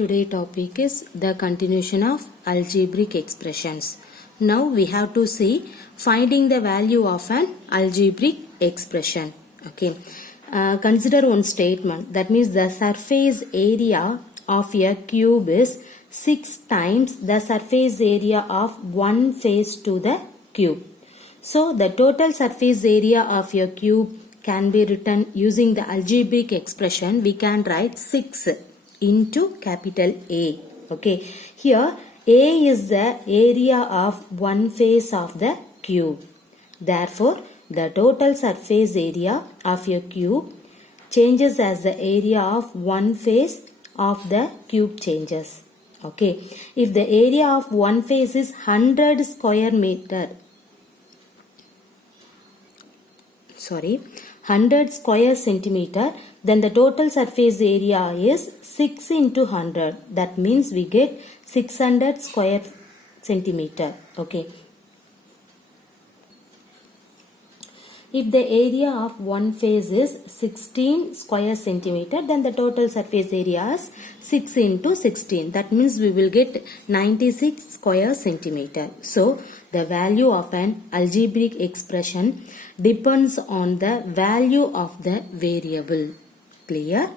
Today topic is the continuation of algebraic expressions. Now we have to see finding the value of an algebraic expression. Okay. Consider one statement, that means the surface area of a cube is 6 times the surface area of one face to the cube. So the total surface area of a cube can be written using the algebraic expression. We can write 6 into capital A. Okay. Here A is the area of one face of the cube. Therefore, the total surface area of a cube changes as the area of one face of the cube changes. Okay. If the area of one face is 100 square meter, 100 square centimeter, then the total surface area is 6 into 100. That means we get 600 square centimeter. Okay. If the area of one face is 16 square centimeter, then the total surface area is 6 into 16. That means we will get 96 square centimeter. So, the value of an algebraic expression depends on the value of the variable. Clear?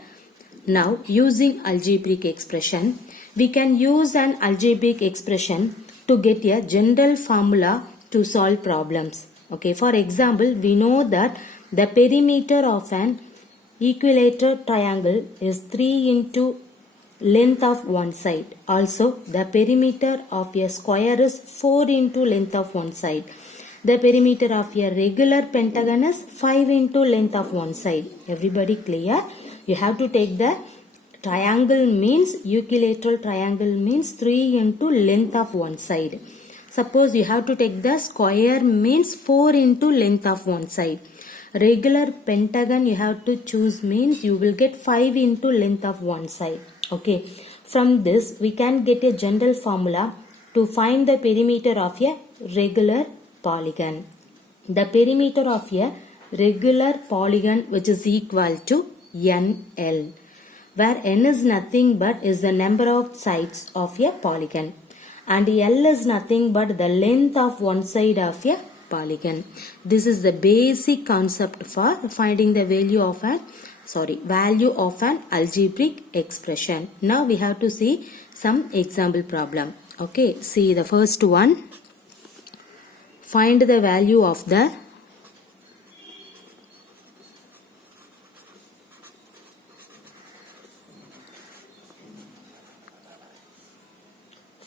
Now, using algebraic expression, we can use an algebraic expression to get a general formula to solve problems. Okay, for example, we know that the perimeter of an equilateral triangle is 3 into length of one side. Also, the perimeter of a square is 4 into length of one side. The perimeter of a regular pentagon is 5 into length of one side. Everybody clear? You have to take the triangle means, equilateral triangle means 3 into length of one side. Suppose you have to take the square means 4 into length of one side. Regular pentagon you have to choose means you will get 5 into length of one side. Okay. From this we can get a general formula to find the perimeter of a regular polygon. The perimeter of a regular polygon which is equal to NL, where N is nothing but is the number of sides of a polygon, and L is nothing but the length of one side of a polygon. This is the basic concept for finding the value of an algebraic expression. Now we have to see some example problem. Okay, see the first one. Find the value of the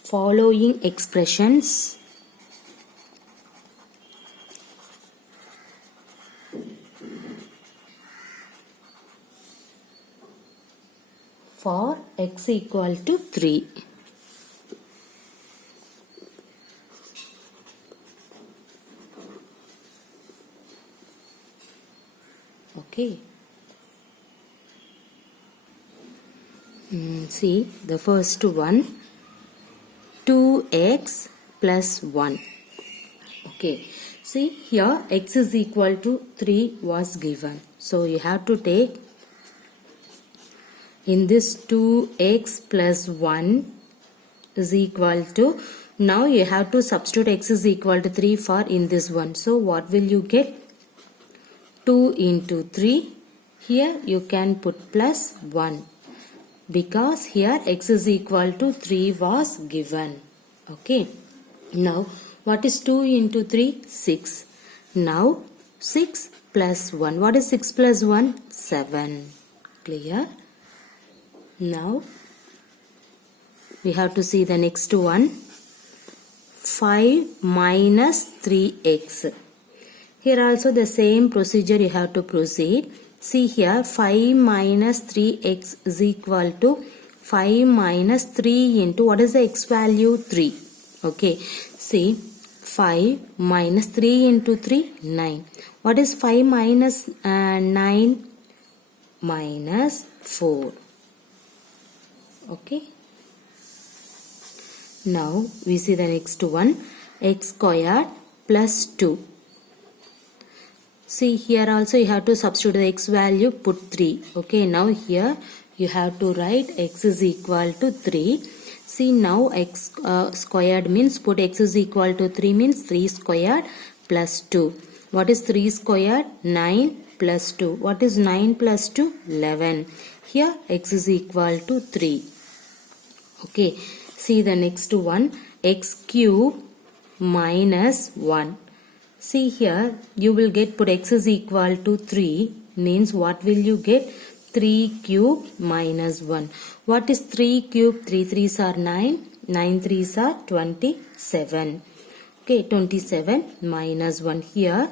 following expressions for x equal to 3. Okay. See the first one. 2x plus 1. Okay. See here x is equal to 3 was given. So you have to take in this 2x plus 1 is equal to, now you have to substitute x is equal to 3 for in this one. So what will you get? 2 into 3. Here you can put plus 1. Because here x is equal to 3 was given. Okay. Now what is 2 into 3? 6. Now 6 plus 1. What is 6 plus 1? 7. Clear? Now we have to see the next one. 5 minus 3x. Here also the same procedure you have to proceed. See here 5 minus 3x is equal to 5 minus 3 into, what is the x value? 3. Okay. See 5 minus 3 into 3? 9. What is 5 minus 9? Minus 4. Okay. Now we see the next one. X squared plus 2. See here also you have to substitute the x value, put 3. Okay, now here you have to write x is equal to 3. See, now x squared means put x is equal to 3 means 3 squared plus 2. What is 3 squared? 9 plus 2. What is 9 plus 2? 11. Here x is equal to 3. Okay. See the next one. X cube minus 1. See here, you will get put x is equal to 3 means what will you get? 3 cube minus 1. What is 3 cube? 3 3s are 9. 9 3s are 27. Okay, 27 minus 1. Here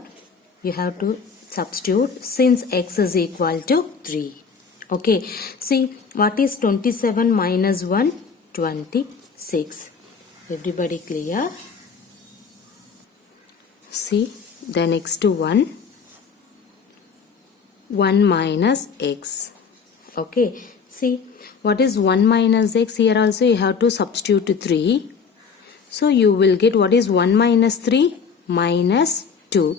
you have to substitute since x is equal to 3. Okay, see what is 27 minus 1? 26. Everybody clear? See the next one. 1 minus x. Okay, see what is 1 minus x? Here also you have to substitute 3. So you will get what is 1 minus 3? Minus 2.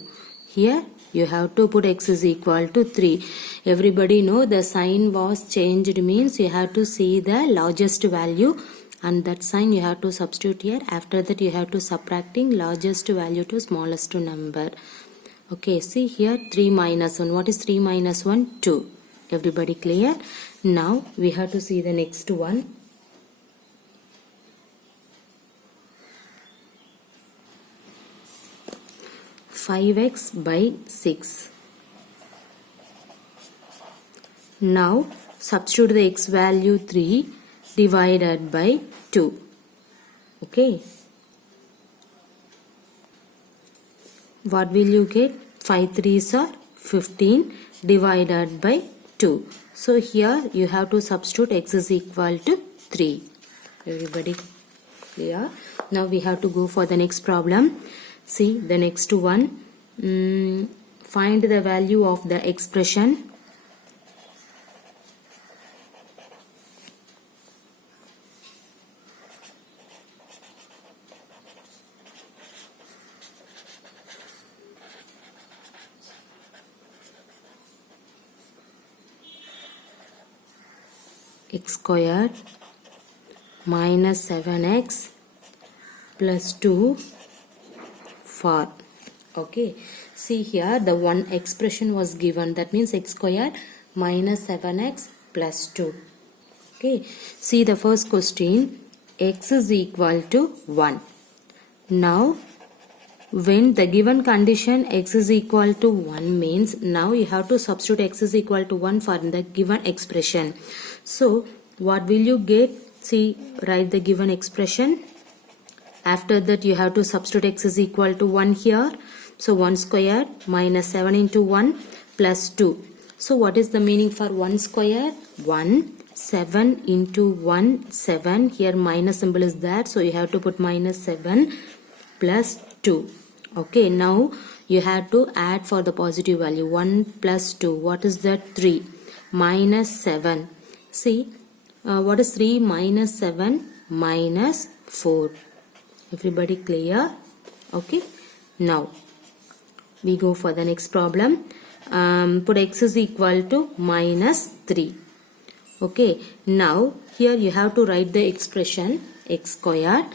Here you have to put x is equal to 3. Everybody know the sign was changed means you have to see the largest value and that sign you have to substitute here. After that you have to subtracting largest value to smallest number. Okay, see here 3 minus 1. What is 3 minus 1? 2. Everybody clear? Now we have to see the next one. Five x by 6. Now substitute the x value 3 divided by 2. Okay. What will you get? 5 3s are 15 divided by 2. So here you have to substitute x is equal to 3. Everybody clear? Now we have to go for the next problem. See the next one. Find the value of the expression x squared minus 7x plus 2 for. Okay, see here the one expression was given, that means x squared minus 7x plus 2. Okay, see the first question, x is equal to 1. Now when the given condition x is equal to 1 means now you have to substitute x is equal to 1 for the given expression. So what will you get? See, write the given expression. After that you have to substitute x is equal to 1 here. So 1 squared minus 7 into 1 plus 2. So what is the meaning for 1 squared? 1. 7 into 1, 7. Here minus symbol is that. So you have to put minus 7 plus 2. Okay, now you have to add for the positive value. 1 plus 2. What is that? 3. Minus 7. See, what is 3 minus 7? Minus 4. Everybody clear? Okay. Now we go for the next problem. Put x is equal to minus 3. Okay. Now here you have to write the expression x squared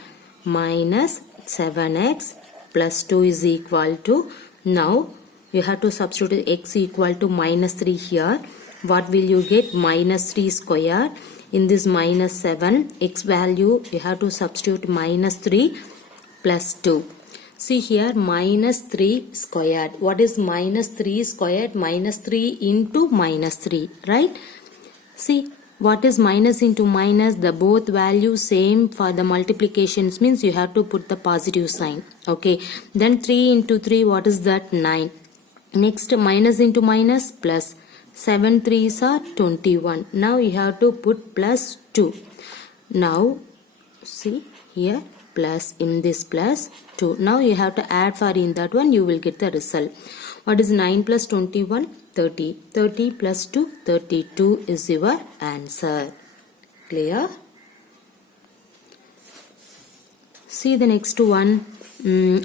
minus 7x plus 2 is equal to. Now you have to substitute x equal to minus 3 here. What will you get? Minus 3 squared. In this minus 7, x value you have to substitute minus 3 plus 2. See here minus 3 squared. What is minus 3 squared? Minus 3 into minus 3, right? See what is minus into minus? The both values same for the multiplications means you have to put the positive sign. Okay. Then 3 into 3, what is that? 9. Next minus into minus plus. 7 3s are 21. Now you have to put plus 2. Now see here plus in this plus 2. Now you have to add for in that one, you will get the result. What is 9 plus 21? 30. 30 plus 2, 32 is your answer. Clear? See the next one.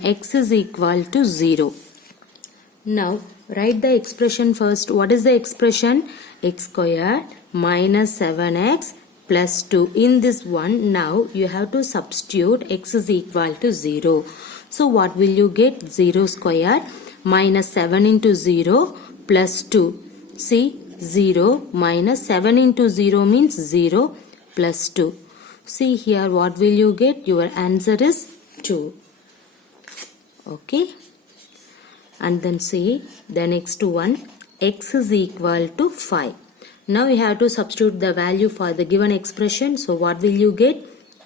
X is equal to 0. Now write the expression first. What is the expression? X squared minus 7x plus 2. In this one, now you have to substitute x is equal to 0. So what will you get? 0 squared minus 7 into 0 plus 2. See, 0 minus 7 into 0 means 0 plus 2. See here, what will you get? Your answer is 2. Okay. And then see the next one, x is equal to 5. Now you have to substitute the value for the given expression. So what will you get?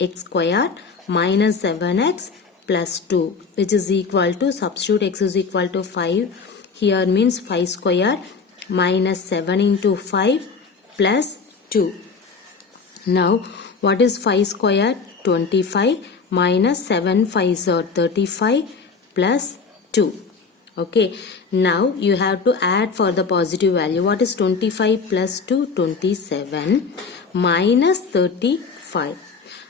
X squared minus 7x plus 2, which is equal to, substitute x is equal to 5. Here means 5 squared minus 7 into 5 plus 2. Now what is 5 squared? 25 minus 7 5s are 35 plus 2. Okay, now you have to add for the positive value. What is 25 plus 2? 27 minus 35.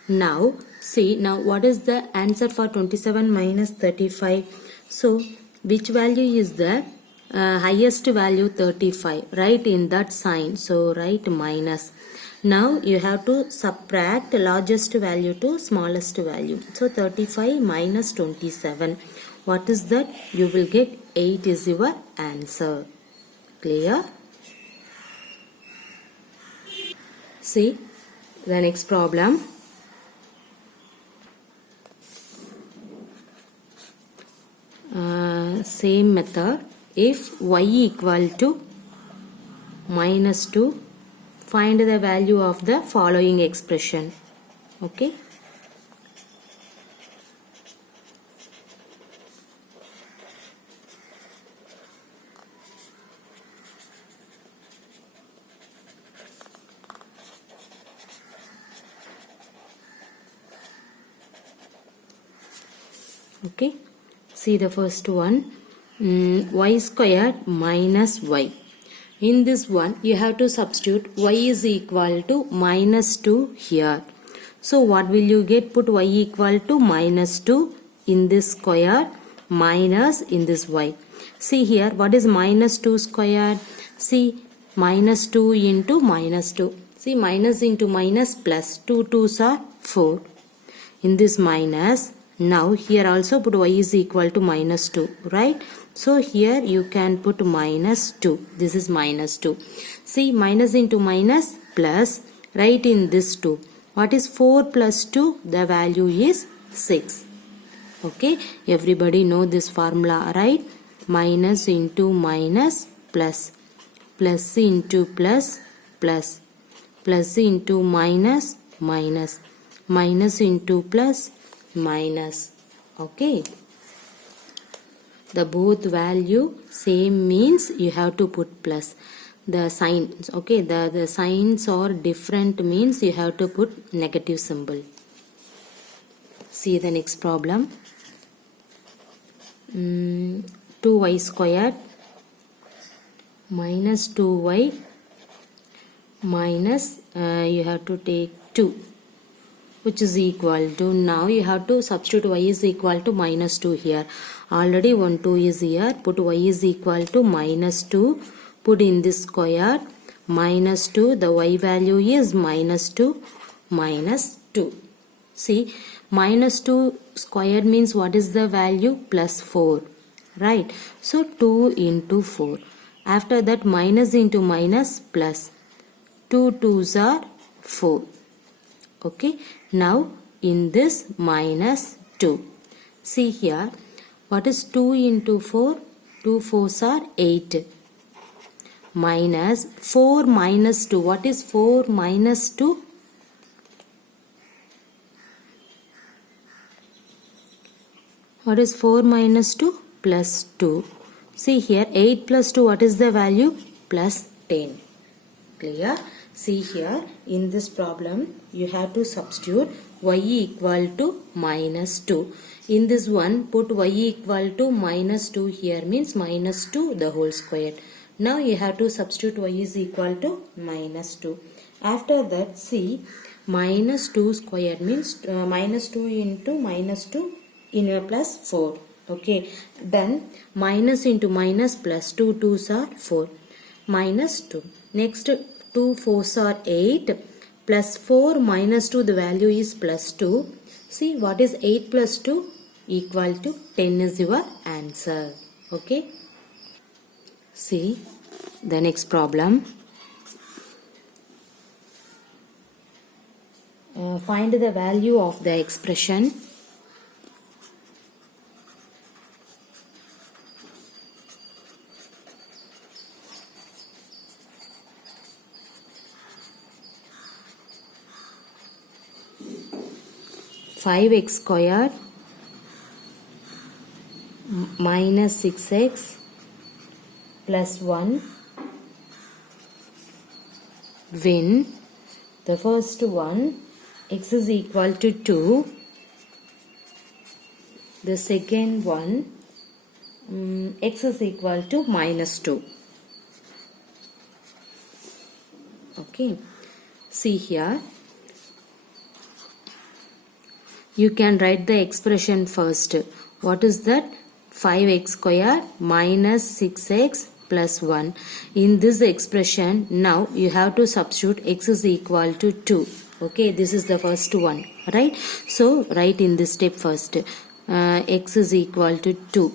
Now see, now what is the answer for 27 minus 35? So which value is the highest value? 35. Write in that sign. So write minus. Now you have to subtract largest value to smallest value. So 35 minus 27. What is that? You will get 8 is your answer. Clear? See the next problem. Same method. If y equal to minus 2, find the value of the following expression. Okay. Okay, see the first one, y squared minus y. In this one, you have to substitute y is equal to minus 2 here. So what will you get? Put y equal to minus 2 in this square minus in this y. See here, what is minus 2 squared? See, minus 2 into minus 2. See, minus into minus plus, 2 2s are 4. In this minus, now here also put y is equal to minus 2, right? So here you can put minus 2. This is minus 2. See, minus into minus plus, right in this 2. What is 4 plus 2? The value is 6. Okay, everybody know this formula, right? Minus into minus plus, plus into plus, plus, plus into minus, minus, minus into plus, minus. Okay, the both value same means you have to put plus. The signs, okay, the signs are different means you have to put negative symbol. See the next problem. 2y squared minus 2y minus you have to take 2, which is equal to, now you have to substitute y is equal to minus 2 here. Already 1 2 is here. Put y is equal to minus 2. Put in this square minus 2. The y value is minus 2 minus 2. See, minus 2 squared means what is the value? Plus 4. Right? So 2 into 4. After that minus into minus plus. 2 2s are 4. Okay. Now in this minus 2. See here. What is 2 into 4? 2 4s are 8. Minus 4 minus 2. What is 4 minus 2? What is 4 minus 2? Plus 2. See here, 8 plus 2, what is the value? Plus 10. Clear? See here, in this problem, you have to substitute y equal to minus 2. In this one, put y equal to minus 2 here means minus 2 the whole square. Now you have to substitute y is equal to minus 2. After that, see, minus 2 square means minus 2 into minus 2 in a plus 4. Okay, then minus into minus plus 2 2s are 4. Minus 2. Next, 2 4s are 8. Plus 4 minus 2, the value is plus 2. See, what is 8 plus 2? Equal to 10 is your answer. Okay. See the next problem. Find the value of the expression. Five x squared minus 6x plus 1 when the first one x is equal to 2, the second one x is equal to minus 2. Okay, see here, you can write the expression first. What is that? 5x squared minus 6x plus 1. In this expression, now you have to substitute x is equal to 2. Okay, this is the first one, right? So, write in this step first. X is equal to 2.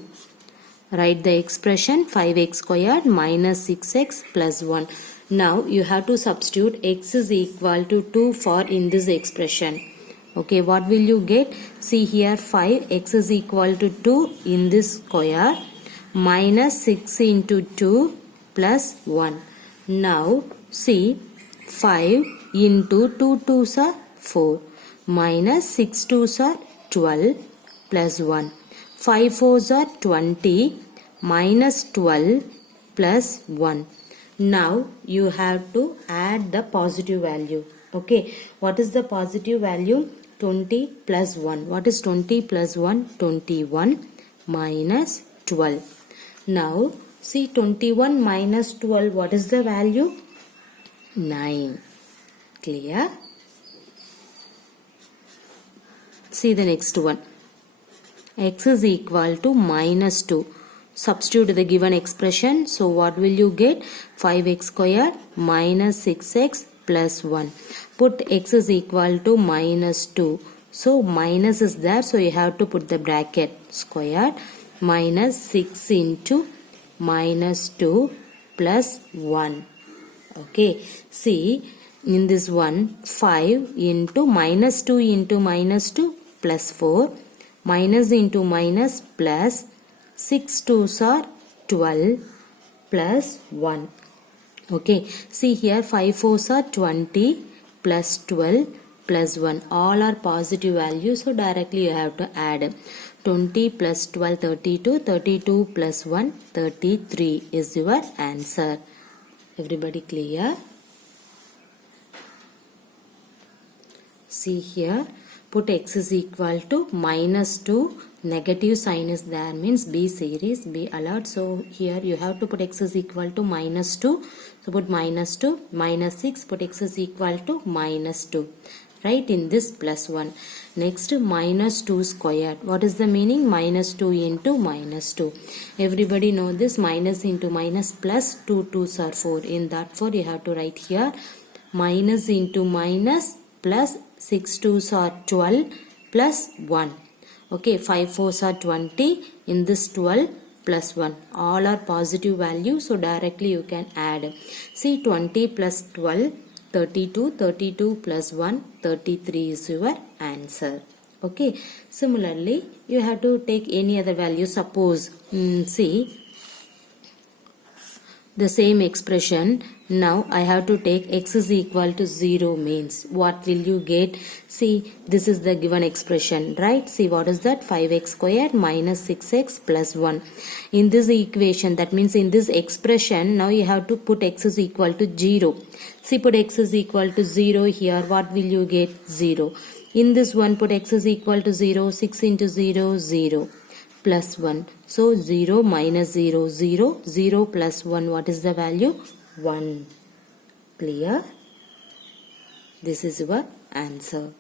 Write the expression 5x squared minus 6x plus 1. Now, you have to substitute x is equal to 2 for in this expression. Okay, what will you get? See here, 5 x is equal to 2 in this square minus 6 into 2 plus 1. Now, see 5 into 2 2s are 4 minus 6 2s are 12 plus 1. 5 4s are 20 minus 12 plus 1. Now, you have to add the positive value. Okay, what is the positive value? 20 plus 1. What is 20 plus 1? 21 minus 12. Now, see 21 minus 12, what is the value? 9. Clear? See the next one. X is equal to minus 2. Substitute the given expression. So, what will you get? 5x squared minus 6x plus 1. Put x is equal to minus 2. So, minus is there. So, you have to put the bracket squared minus 6 into minus 2 plus 1. Okay. See, in this one, 5 into minus 2 into minus 2 plus 4. Minus into minus plus 6 2s are 12 plus 1. Okay, see here 5 4s are 20 plus 12 plus 1. All are positive values, so directly you have to add. 20 plus 12 32, 32 plus 1 33 is your answer. Everybody clear? See here, put x is equal to minus 2. Negative sign is there, means be series, be alert. So here you have to put x is equal to minus 2. So put minus 2, minus 6, put x is equal to minus 2. Right, in this plus 1. Next, minus 2 squared. What is the meaning? Minus 2 into minus 2. Everybody know this, minus into minus plus 2 2s are 4. In that 4 you have to write here minus into minus plus 6 2s are 12 plus 1. Okay, 5 4s are 20. In this 12 plus 1. All are positive values, so directly you can add. See, 20 plus 12, 32. 32 plus 1, 33 is your answer. Okay, similarly, you have to take any other value. Suppose, see, the same expression. Now I have to take x is equal to 0 means what will you get? See, this is the given expression, right? See, what is that? 5x squared minus 6x plus 1. In this equation, that means in this expression, now you have to put x is equal to 0. See, put x is equal to 0 here. What will you get? 0. In this one, put x is equal to 0. 6 into 0, 0. Plus 1. So 0 minus 0, 0, 0 plus 1. What is the value? 1. Clear? This is your answer.